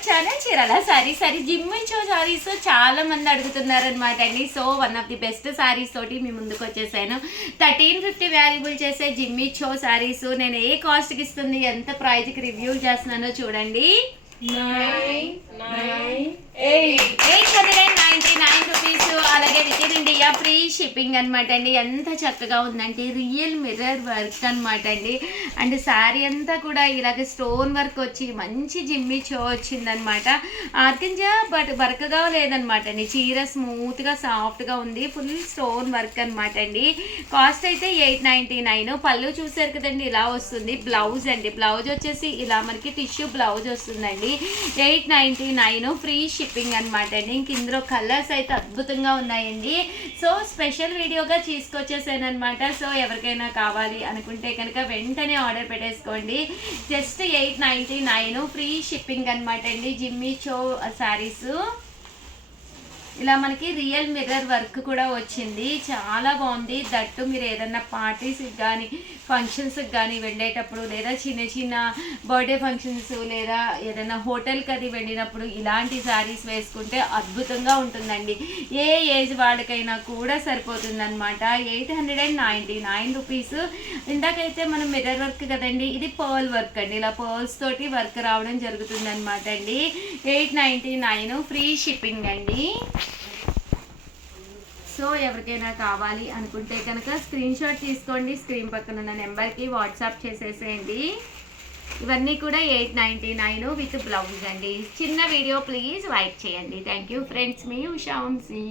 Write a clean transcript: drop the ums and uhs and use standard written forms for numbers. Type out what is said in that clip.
Our channel Chirala saris జిమ్మి చో సారీస్ చాలా మంది అడుగుతున్నారు అనమాట అండి. So one of the best saris తోటి మీ ముందుకు వచ్చేసాను. 1350 వాల్యుబుల్ చేసే జిమ్మి చో సారీస్ నేను ఏ కాస్ట్కి ఇస్తుంది, ఎంత ప్రైజ్కి రివ్యూ చేస్తున్నానో చూడండి. 899 రూపీస్. అలాగే with in India free shipping అనమాట అండి. ఎంత చక్కగా ఉందంటే రియల్ మిర్రర్ వర్క్ అనమాట అండి. అండ్ శారీ అంతా కూడా ఇలాగ స్టోన్ వర్క్ వచ్చి మంచి జిమ్మి చో వచ్చిందనమాట. ఆర్కింజా బట్ వర్క్గా లేదనమాట అండి. చీర స్మూత్గా సాఫ్ట్గా ఉంది. ఫుల్ స్టోన్ వర్క్ అనమాట అండి. కాస్ట్ అయితే 899. పళ్ళు చూసారు కదండి, ఇలా వస్తుంది. బ్లౌజ్ అండి, బ్లౌజ్ వచ్చేసి ఇలా మనకి టిష్యూ బ్లౌజ్ వస్తుందండి. 899 ఫ్రీ షిప్పింగ్ అనమాట అండి. ఇంక ఇందులో కలర్స్ అయితే అద్భుతంగా ఉన్నాయండి. సో స్పెషల్ వీడియోగా తీసుకొచ్చేసాను అనమాట. సో ఎవరికైనా కావాలి అనుకుంటే కనుక వెంటనే ఆర్డర్ పెట్టేసుకోండి. జస్ట్ 899 ఫ్రీ షిప్పింగ్ అనమాట అండి. జిమ్మి చో శారీస్ ఇలా మనకి రియల్ మిర్రర్ వర్క్ కూడా వచ్చింది. చాలా బాగుంది. దట్టు మీరు ఏదన్నా పార్టీస్కి కానీ ఫంక్షన్స్కి కానీ వెళ్ళేటప్పుడు, లేదా చిన్న చిన్న బర్త్డే ఫంక్షన్స్, లేదా ఏదైనా హోటల్కి అది వెళ్ళినప్పుడు ఇలాంటి శారీస్ వేసుకుంటే అద్భుతంగా ఉంటుందండి. ఏ ఏజ్ వాళ్ళకైనా కూడా సరిపోతుంది అనమాట. 899 రూపీస్. ఇందాకైతే మనం మిర్రర్ వర్క్ కదండి, ఇది పర్ల్ వర్క్ అండి. ఇలా పర్ల్స్ తోటి వర్క్ రావడం జరుగుతుంది అనమాట అండి. 899 ఫ్రీ షిప్పింగ్ అండి. సో ఎవరికైనా కావాలి అనుకుంటే కనుక స్క్రీన్ షాట్ తీసుకోండి. స్క్రీన్ పక్కన ఉన్న నెంబర్కి వాట్సాప్ చేసేసేయండి. ఇవన్నీ కూడా 899 విత్ బ్లౌజ్ అండి. చిన్న వీడియో ప్లీజ్ లైక్ చేయండి. Thank you friends. మీ ఉషా వంశీ.